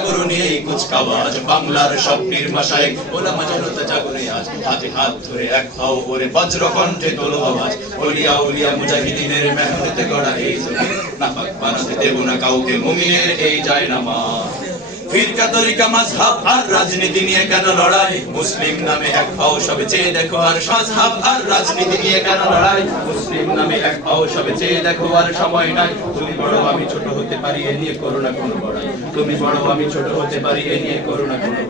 জাগরণে এই কুচকাওয়াজ, বাংলার স্বপ্নের মাসায় ওলামা জনতা জাগরে আজ হাতে হাত ধরে এক হও ওরে বজ্র কণ্ঠে তোলো আওয়াজ। ওলিয়া ওলিয়া মুজাহিদিনের মেহনতে গড়া এই জমি নাপাক বানাতে দেব না কাউকে, মুমিনের এই যায় নামাজ ফিরকা তরিকা মাঝহাব আর রাজনীতি নিয়ে কেন লড়াই? মুসলিম নামে এক পাও সবে চেয়ে দেখো আর আর রাজনীতি নিয়ে কেন লড়াই? মুসলিম নামে এক পাও সবে চেয়ে দেখো আর সময় নাই। তুমি বড়, আমি ছোট হতে পারি, এ নিয়ে করোনা কোনো বড়াই তুমি বড়, আমি ছোট হতে পারি, এ নিয়ে করো না কোনো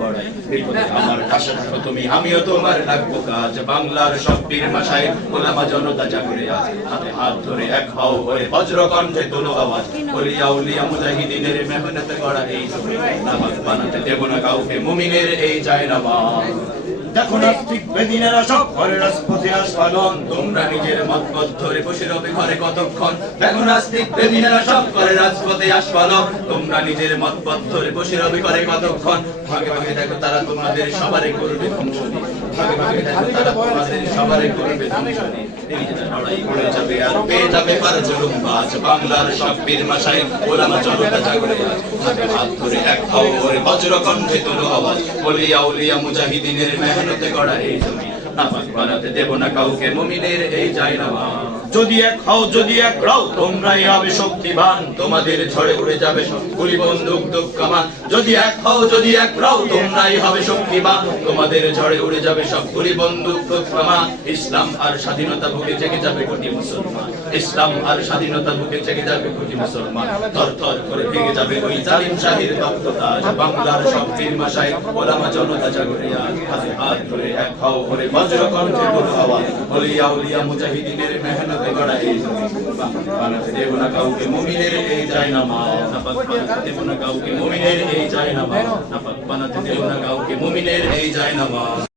আমার পাশে থাকো তুমি, আমিও তোমার রাখব কাজ। বাংলার সব পীর মাসায় ওলামা জনতা জাগরে আজ। হাতে হাত ধরে এক হও হয়ে বজ্র কণ্ঠে তোলো আওয়াজ। বলিয়া উলিয়া মুজাহিদিনের মেহনত করা এই নামাজ বানাতে দেব না কাউকে, মুমিনের এই যায় নামাজ দেখো নাস্তিক বেদিনেরা সব ঘরে রাজপথে আস্ফালন তোমরা নিজের মত ধরে বসে রবে ঘরে কতক্ষণ। দেখো নাস্তিক বেদিনেরা সব করে রাজপথে আসফল তোমরা নিজের মত ধরে বসে রবে ঘরে কতক্ষণ। ভাগে ভাগে দেখো তারা তোমাদের সবারই করবে ধ্বংসনী। ভাগে ভাগে দেখো তারা তোমাদের সবারই করবে ধ্বংসনী। নিজেরা লড়াই করে যাবে আর পেয়ে যাবে পার জুলুম বাজ। বাংলার সব পীর মাসায় ওলামা জনতা জাগরে আজ। ধরে এক হও ওরে বজ্র কণ্ঠে তোলো আওয়াজ। বলিয়া উলিয়া মুজাহিদিনের মেহনতে গড়া এই জমি। নামাজ বানাতে দেব না কাউকে। মুমিনের এই যায় না যদি এক হও, যদি এক রাও, তোমরাই হবে শক্তিবান তোমাদের ঝড়ে উড়ে যাবে গুলি বন্দুক, দুঃখ কামান যদি এক হও, যদি এক রাও, তোমরাই হবে শক্তিবান তোমাদের ঝড়ে উড়ে যাবে সব গুলি বন্দুক, দুঃখ কামান ইসলাম আর স্বাধীনতা বুকে জেগে যাবে কোটি মুসলমান। ইসলাম আর স্বাধীনতা বুকে জেগে যাবে কোটি মুসলমান। থর থর করে ভেঙে যাবে ওই জালিম শাহির তপ্ততাজ বাংলার সব পীর মাসায় ওলামা জনতা জাগরে আজ হাতে হাত ধরে এক হও করে বজ্র কণ্ঠে তোলো আওয়াজ বলিয়া উলিয়া মুজাহিদিনের মেহনতে গড়া এই জমি বানাতে দেব না কাউকে মুমিনের এই যায় না মা নাপাক বানাতে দেব না কাউকে মুমিনের এই যায় না মা নাপাক বানাতে দেব না কাউকে মুমিনের এই যায় না মা